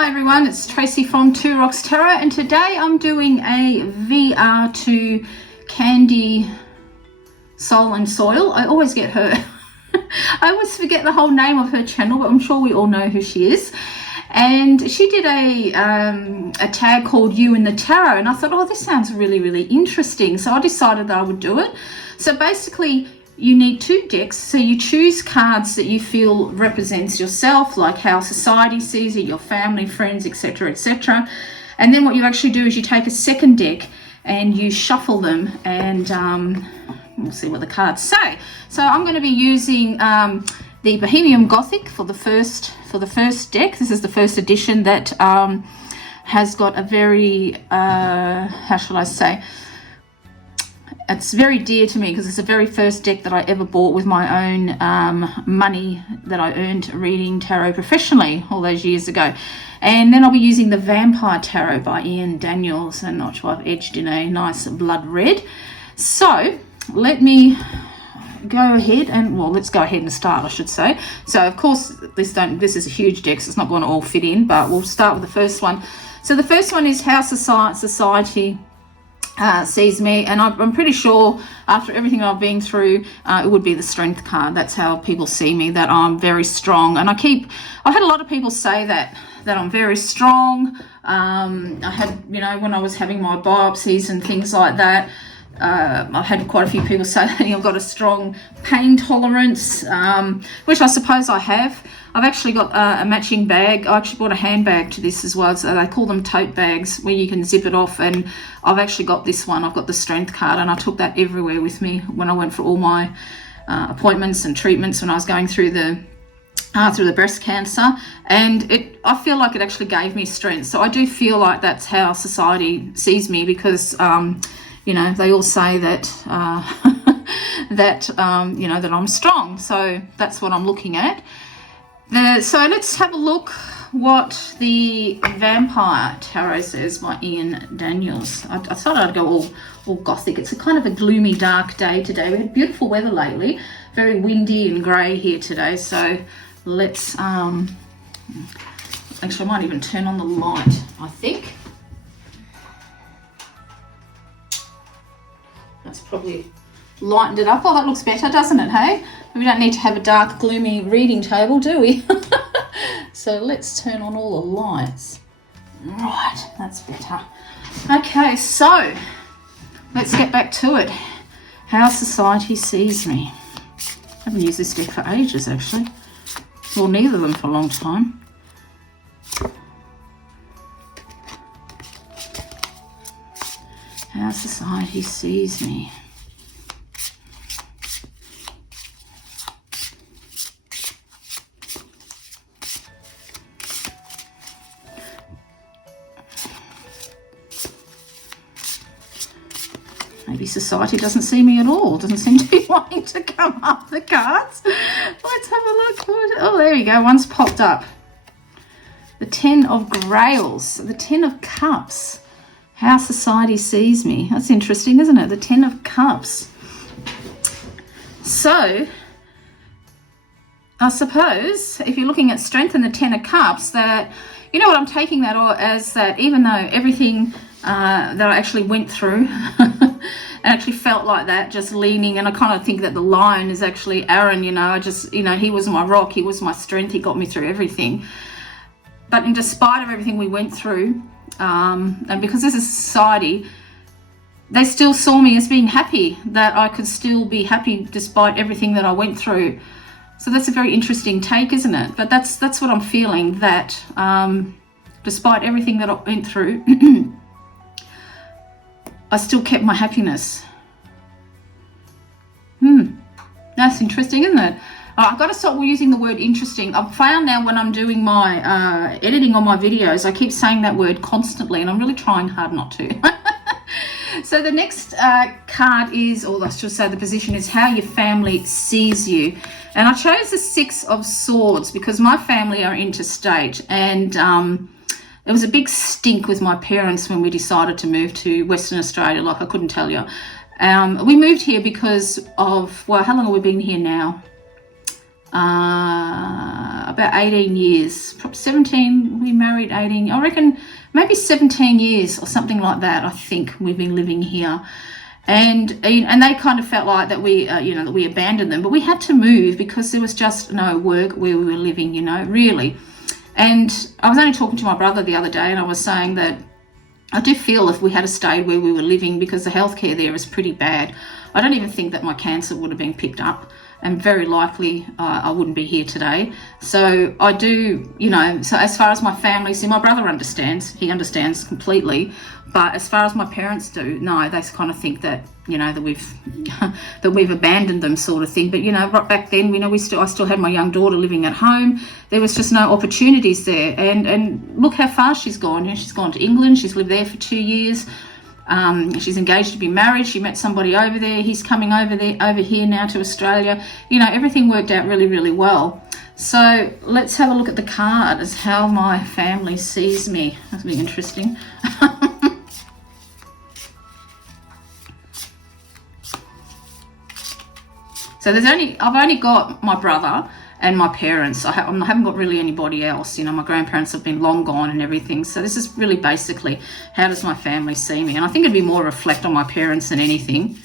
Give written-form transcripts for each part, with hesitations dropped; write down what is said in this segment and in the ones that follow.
Hi everyone, it's Tracy from Two Rocks Tarot, and today I'm doing a VR to Candy Soul and Soil. I always get her, I always forget the whole name of her channel, but I'm sure we all know who she is. And she did a tag called You in the Tarot, and I thought, oh, this sounds really interesting. So I decided that I would do it. So basically, you need two decks, so you choose cards that you feel represents yourself, like how society sees it, your family, friends, etc, etc. And then what you actually do is you take a second deck and you shuffle them, and we'll see what the cards say. So I'm going to be using the Bohemian Gothic for the first deck. This is the first edition that has got a very how shall I say, it's very dear to me because it's the very first deck that I ever bought with my own money that I earned reading tarot professionally all those years ago. And then I'll be using the Vampyre Tarot by Daneils, and not sure I've edged in a nice blood red. So let me go ahead and, well, let's go ahead and start, I should say. So of course this is a huge deck, so it's not going to all fit in, but we'll start with the first one. So the first one is how society sees me, and I'm pretty sure after everything I've been through, it would be the Strength card. That's how people see me, that I'm very strong. And I've had a lot of people say that I'm very strong. I had, you know, when I was having my biopsies and things like that, I've had quite a few people say that I've got a strong pain tolerance, which I suppose I have. I've actually got a matching bag. I actually bought a handbag to this as well. So they call them tote bags, where you can zip it off. And I've actually got this one. I've got the Strength card, and I took that everywhere with me when I went for all my appointments and treatments when I was going through the breast cancer. And I feel like it actually gave me strength. So I do feel like that's how society sees me, because you know, they all say that you know, that I'm strong. So that's what I'm looking at. So let's have a look what the Vampyre Tarot says by Daneils. I thought I'd go all gothic. It's a kind of a gloomy, dark day today. We had beautiful weather lately, very windy and grey here today. So let's actually, I might even turn on the light, I think. That's probably lightened it up. Oh, that looks better, doesn't it, hey? We don't need to have a dark, gloomy reading table, do we? So let's turn on all the lights. Right, that's better. Okay, so let's get back to it. How society sees me. I haven't used this deck for ages, actually. Well, neither of them for a long time. How society sees me. Maybe society doesn't see me at all. Doesn't seem to be wanting to come up the cards. Let's have a look. Oh, there you go. One's popped up. The Ten of Grails. The Ten of Cups. How society sees me. That's interesting, isn't it? The Ten of Cups. So, I suppose, if you're looking at Strength and the Ten of Cups, that, you know what I'm taking that as, that even though everything that I actually went through, and actually felt like that, just leaning, and I kind of think that the lion is actually Aaron, you know, he was my rock, he was my strength, he got me through everything. But in despite of everything we went through, and because this is society, they still saw me as being happy, that I could still be happy despite everything that I went through. So that's a very interesting take, isn't it? But that's what I'm feeling, that despite everything that I went through, I still kept my happiness. That's interesting, isn't it? I've got to stop using the word interesting. I've found now when I'm doing my editing on my videos, I keep saying that word constantly, and I'm really trying hard not to. So the next card is, or I should say the position is, how your family sees you. And I chose the Six of Swords because my family are interstate, and there was a big stink with my parents when we decided to move to Western Australia, like I couldn't tell you. We moved here because of, well, how long have we been here now? about 18 years, 17, we married 18, I reckon maybe 17 years or something like that. I think we've been living here. And they kind of felt like that we, that we abandoned them, but we had to move because there was just no work where we were living, really. And I was only talking to my brother the other day, and I was saying that I do feel if we had stayed where we were living, because the healthcare there is pretty bad, I don't even think that my cancer would have been picked up, and very likely I wouldn't be here today. So I do, so as far as my family, see, my brother understands, he understands completely, but as far as my parents do, no, they kind of think that, that we've that we've abandoned them, sort of thing. But right back then, I still had my young daughter living at home. There was just no opportunities there, and look how far she's gone. She's gone to England. She's lived there for 2 years. She's engaged to be married. She met somebody over there. He's coming over here now to Australia. Everything worked out really, really well. So let's have a look at the card as how my family sees me. That'll be interesting. So I've only got my brother and my parents. I haven't got really anybody else. My grandparents have been long gone and everything. So this is really basically, how does my family see me? And I think it'd be more reflect on my parents than anything.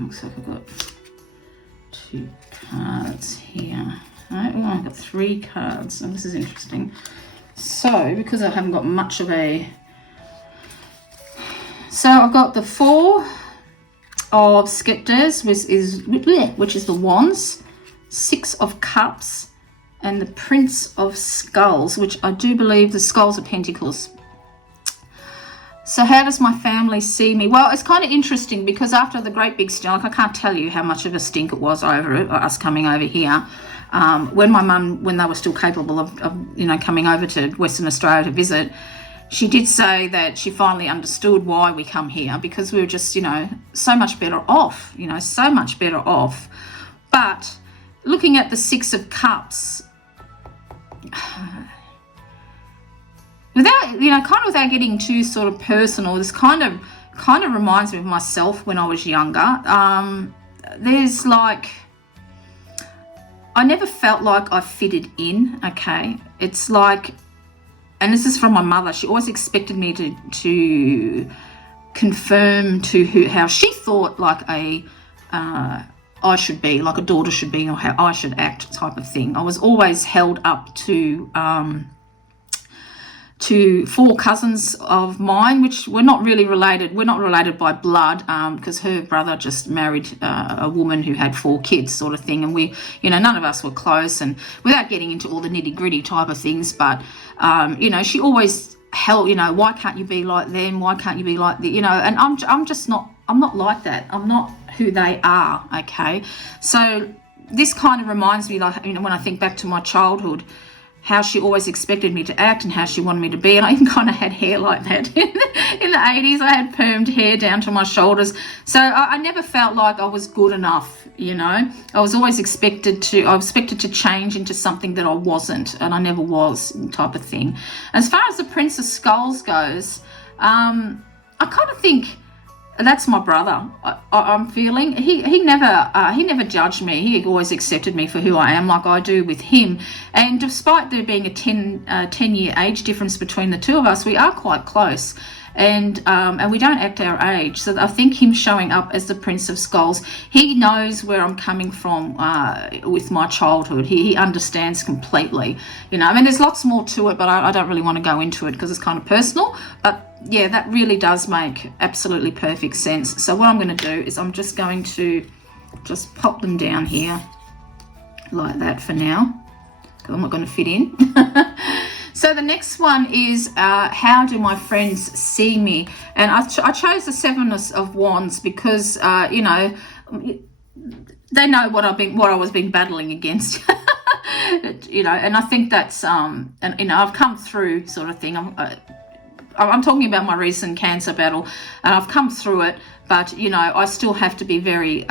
Looks like I've got 2 cards here. Right, well, I've got 3 cards, and this is interesting. So, because I haven't got much of a... So, I've got the 4 of Scepters, which is the Wands, 6 of Cups, and the Prince of Skulls, which I do believe the Skulls are Pentacles. So how does my family see me? Well, it's kind of interesting because after the great big stink, I can't tell you how much of a stink it was over it, us coming over here. When my mum, when they were still capable of coming over to Western Australia to visit, she did say that she finally understood why we come here, because we were just, so much better off, so much better off. But looking at the 6 of Cups, without getting too sort of personal, this kind of reminds me of myself when I was younger. There's like, I never felt like I fitted in, okay? It's like, and this is from my mother, she always expected me to conform to how she thought like I should be, like a daughter should be, or how I should act type of thing. I was always held up to 4 cousins of mine, which were not really related. We're not related by blood, because her brother just married a woman who had 4 kids, sort of thing. And we, none of us were close. And without getting into all the nitty gritty type of things, but she always held, why can't you be like them? Why can't you be like the, And I'm just not. I'm not like that. I'm not who they are. Okay, so this kind of reminds me, like, when I think back to my childhood, how she always expected me to act and how she wanted me to be. And I even kind of had hair like that in the 80s. I had permed hair down to my shoulders. So I never felt like I was good enough, I was always expected to change into something that I wasn't, and I never was, type of thing. As far as the Prince of Skulls goes, I kind of think that's my brother. I'm feeling he never judged me. He always accepted me for who I am, like I do with him. And despite there being a 10-year age difference between the two of us, we are quite close. And we don't act our age. So I think him showing up as the Prince of Skulls, he knows where I'm coming from with my childhood. He understands completely. There's lots more to it, but I don't really want to go into it because it's kind of personal. But yeah, that really does make absolutely perfect sense. So what I'm going to do is I'm just going to just pop them down here like that for now, because I'm not going to fit in. So the next one is how do my friends see me? And I chose the 7 of Wands because they know what I was been battling against. And I think that's and I've come through, sort of thing. I'm talking about my recent cancer battle, and I've come through it, but I still have to be very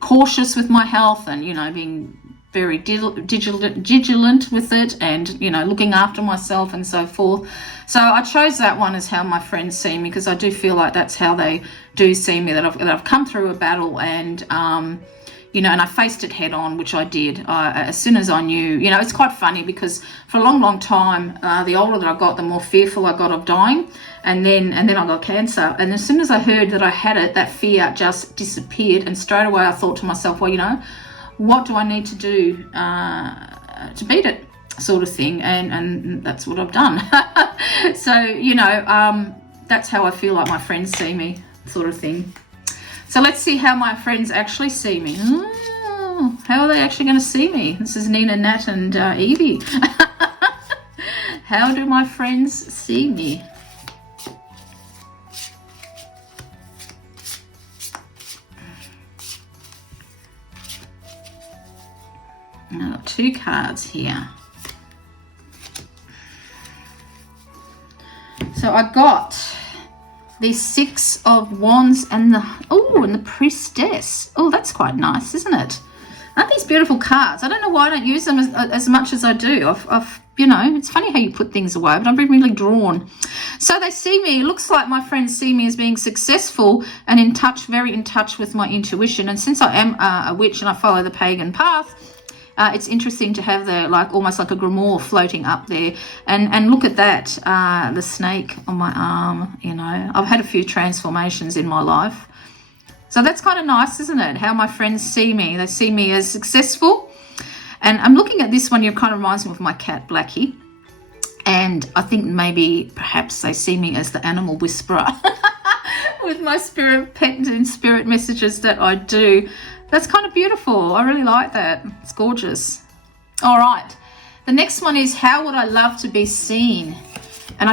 cautious with my health, and being very vigilant with it, and you know, looking after myself and so forth. So I chose that one as how my friends see me, because I do feel like that's how they do see me, that I've come through a battle, and you know, and I faced it head on, which I did. As soon as I knew, you know, it's quite funny because for a long time, the older that I got, the more fearful I got of dying, and then I got cancer. And as soon as I heard that I had it, that fear just disappeared, and straight away I thought to myself, well, you know, what do I need to do to beat it, sort of thing, and that's what I've done. So, you know, that's how I feel like my friends see me, sort of thing. So let's see how my friends actually see me. Oh, how are they actually going to see me? This is Nina, Nat, and Evie. How do my friends see me? I've got 2 cards here. So I got the 6 of Wands and the Priestess. Oh, that's quite nice, isn't it? Aren't these beautiful cards? I don't know why I don't use them as much as I do. I've you know, it's funny how you put things away, but I've been really drawn. So they see me, it looks like my friends see me as being successful and in touch, very in touch with my intuition. And since I am a witch and I follow the pagan path, it's interesting to have the, like, almost like a grimoire floating up there. And look at that, the snake on my arm, you know. I've had a few transformations in my life. So that's kind of nice, isn't it? How my friends see me. They see me as successful. And I'm looking at this one, it kind of reminds me of my cat, Blackie. And I think maybe perhaps they see me as the animal whisperer with my spirit pet and spirit messages that I do. That's kind of beautiful. I really like that. It's gorgeous. All right. The next one is, how would I love to be seen? And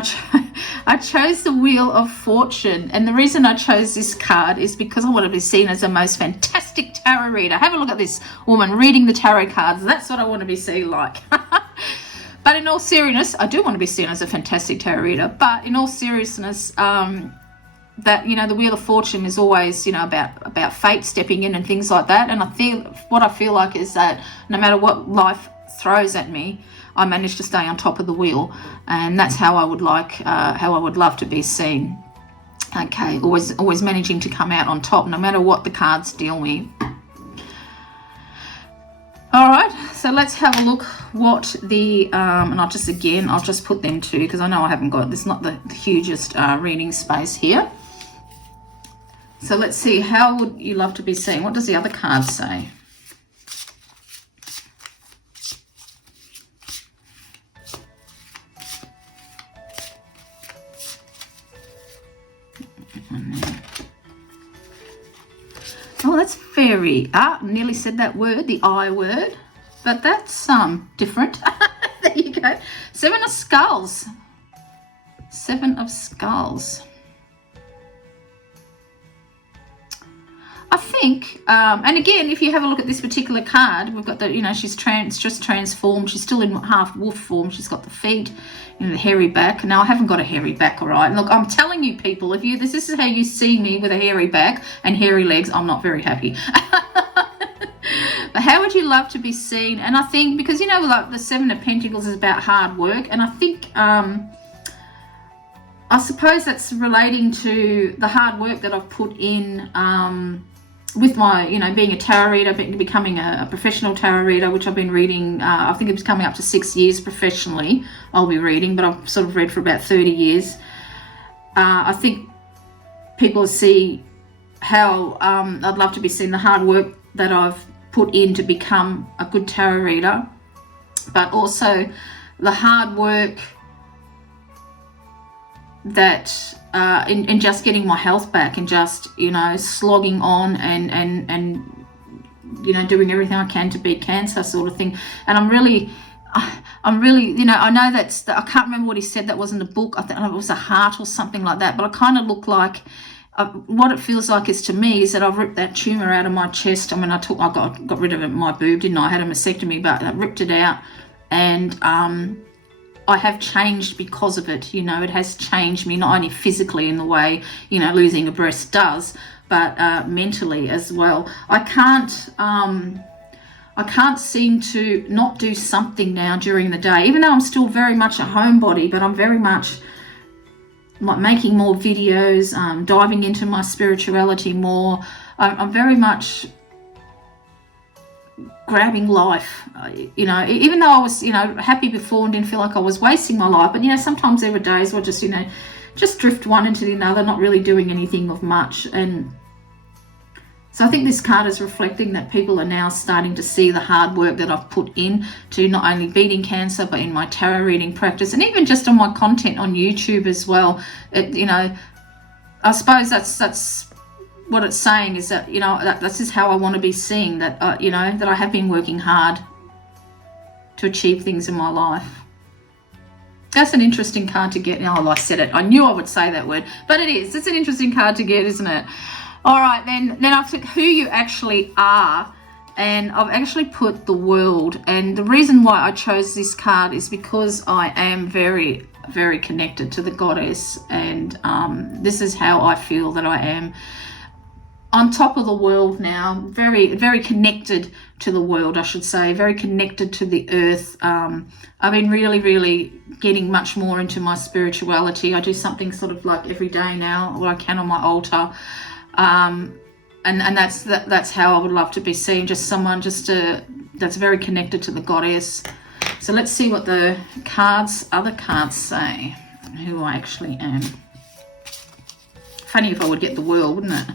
I chose the Wheel of Fortune. And the reason I chose this card is because I want to be seen as the most fantastic tarot reader. Have a look at this woman reading the tarot cards. That's what I want to be seen like. But in all seriousness, I do want to be seen as a fantastic tarot reader. But in all seriousness, that, you know, the Wheel of Fortune is always, you know, about fate stepping in and things like that. And what I feel like is that no matter what life throws at me, I manage to stay on top of the wheel, and that's how I would love to be seen. Okay, always managing to come out on top, no matter what the cards deal me. All right, so let's have a look what the and I'll just put them to, because I know I haven't got, there's not the hugest reading space here. So let's see, how would you love to be seen? What does the other card say? Oh, that's very, nearly said that word, the I word, but that's different. There you go. 7 of Skulls. 7 of Skulls. I think, and again, if you have a look at this particular card, we've got the, you know, she's just transformed. She's still in half wolf form. She's got the feet, you know, the hairy back. Now, I haven't got a hairy back, all right? Look, I'm telling you, people, if this is how you see me with a hairy back and hairy legs, I'm not very happy. But how would you love to be seen? And I think, because, you know, like the 7 of Pentacles is about hard work, and I think, I suppose that's relating to the hard work that I've put in, with my, you know, being a tarot reader, becoming a professional tarot reader, which I've been reading, I think it's coming up to 6 years professionally I'll be reading, but I've sort of read for about 30 years. I think people see how I'd love to be seen, the hard work that I've put in to become a good tarot reader, but also the hard work that in just getting my health back, and just, you know, slogging on and you know, doing everything I can to beat cancer, sort of thing. And I'm really, you know, I know I can't remember what he said, that wasn't a book, I think it was a heart or something like that, but I kind of look like, what it feels like is, to me, is that I've ripped that tumor out of my chest. I mean, I got rid of it, my boob, didn't I? I had a mastectomy, but I ripped it out, and I have changed because of it. You know, it has changed me, not only physically in the way, you know, losing a breast does, but mentally as well. I can't I can't seem to not do something now during the day, even though I'm still very much a homebody, but I'm very much like making more videos, diving into my spirituality more. I'm very much grabbing life, you know, even though I was, you know, happy before and didn't feel like I was wasting my life. But, you know, sometimes there were days where just, you know, just drift one into the other, not really doing anything of much. And so I think this card is reflecting that people are now starting to see the hard work that I've put in to not only beating cancer, but in my tarot reading practice, and even just on my content on YouTube as well. You know, I suppose that's what it's saying, is that, you know, this is how I want to be seen, that, you know, that I have been working hard to achieve things in my life. That's an interesting card to get. Oh, I said it. I knew I would say that word, but it is. It's an interesting card to get, isn't it? All right, then I took who you actually are, and I've actually put the world. And the reason why I chose this card is because I am very, very connected to the goddess, and this is how I feel that I am on top of the world now, very, very connected to the world, I should say, very connected to the earth. I've been really, really getting much more into my spirituality. I do something sort of like every day now, or I can on my altar. And that's how I would love to be seen, just someone that's very connected to the goddess. So let's see what the other cards say, who I actually am. Funny if I would get the world, wouldn't it?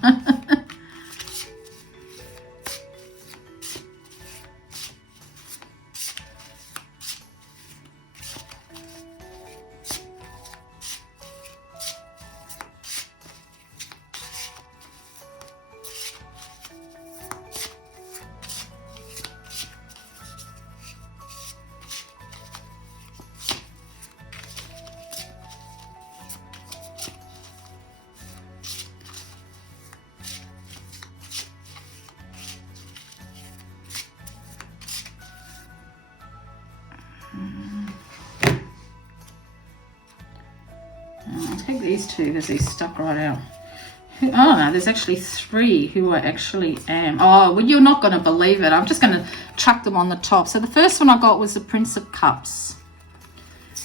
I'll take these two because these stuck right out. Oh no, there's actually three who I actually am. Oh, well, you're not going to believe it. I'm just going to chuck them on the top. So the first one I got was the Prince of Cups.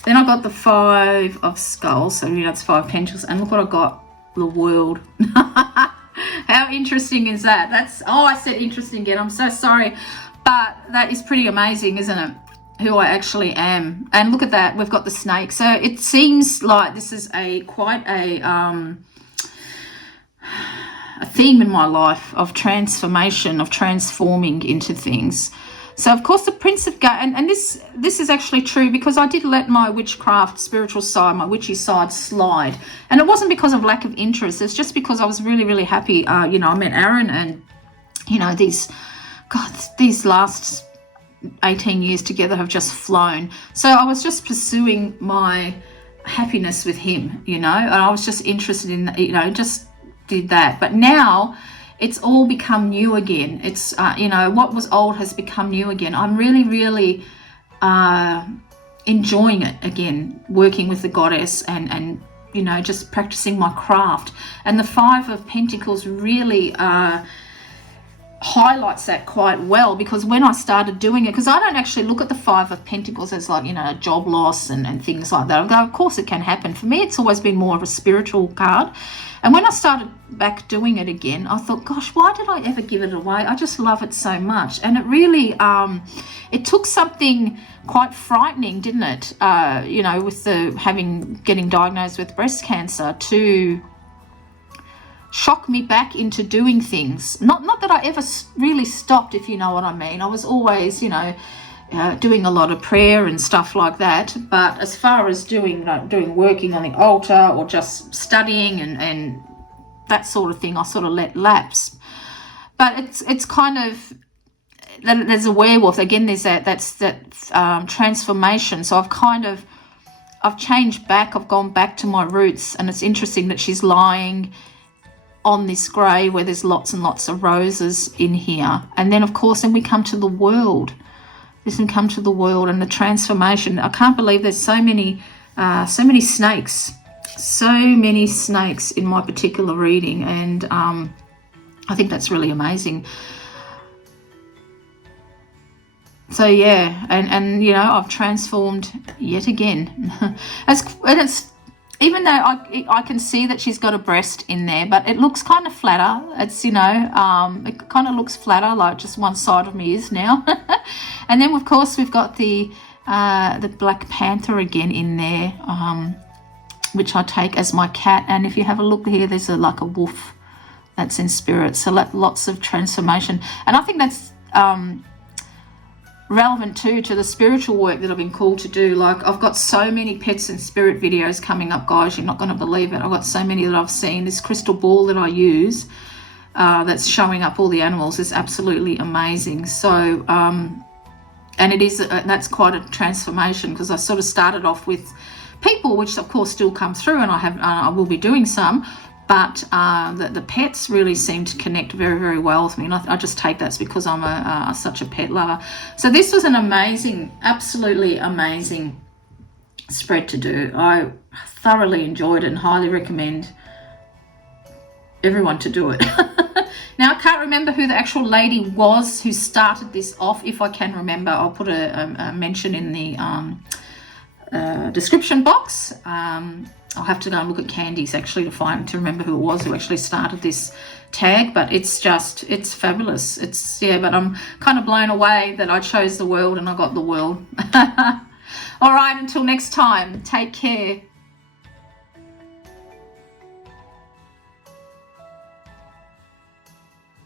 Then I got the Five of Skulls. So, you know, it's Five Pentacles. And look what I got. The World. How interesting is that? I said interesting again. I'm so sorry. But that is pretty amazing, isn't it? Who I actually am. And look at that. We've got the snake. So it seems like this is quite a theme in my life of transformation, of transforming into things. So of course the Prince of and this is actually true, because I did let my witchcraft spiritual side, my witchy side, slide, and it wasn't because of lack of interest. It's just because I was really, really happy. You know, I met Aaron, and you know, these last 18 years together have just flown. So I was just pursuing my happiness with him, you know, and I was just interested in, you know, just did that. But now it's all become new again. It's you know, what was old has become new again. I'm really, really enjoying it again, working with the goddess, and you know, just practicing my craft. And the Five of Pentacles really highlights that quite well, because when I started doing it, because I don't actually look at the Five of Pentacles as like, you know, a job loss and things like that. I go, of course it can happen. For me, it's always been more of a spiritual card. And when I started back doing it again, I thought, gosh, why did I ever give it away? I just love it so much. And it really, it took something quite frightening, didn't it? You know, with getting diagnosed with breast cancer, to shock me back into doing things. Not that I ever really stopped, if you know what I mean. I was always, you know, doing a lot of prayer and stuff like that. But as far as working on the altar, or just studying and that sort of thing, I sort of let lapse. But it's kind of, there's a werewolf again. There's that transformation. So I've changed back. I've gone back to my roots, and it's interesting that she's lying on this grey where there's lots and lots of roses in here. And then of course, then we come to the world. Come to the world and the transformation. I can't believe there's so many snakes, in my particular reading, and I think that's really amazing. So yeah, and you know, I've transformed yet again. And it's, even though I can see that she's got a breast in there, but it looks kind of flatter. It's, you know, it kind of looks flatter, like just one side of me is now. And then of course we've got the Black Panther again in there, which I take as my cat. And if you have a look here, there's like a wolf that's in spirit. So lots of transformation, and I think that's relevant too to the spiritual work that I've been called to do. Like, I've got so many pets and spirit videos coming up, guys, you're not going to believe it. I've got so many that I've seen. This crystal ball that I use, that's showing up all the animals, is absolutely amazing. So and it is, that's quite a transformation, because I sort of started off with people, which of course still come through, and I will be doing some. But the pets really seem to connect very, very well with me. And I just take that's because I'm such a pet lover. So this was an amazing, absolutely amazing spread to do. I thoroughly enjoyed it and highly recommend everyone to do it. Now, I can't remember who the actual lady was who started this off. If I can remember, I'll put a mention in the description box. I'll have to go and look at Candies actually to remember who it was who actually started this tag, but it's fabulous. But I'm kind of blown away that I chose the world and I got the world. All right, until next time, take care.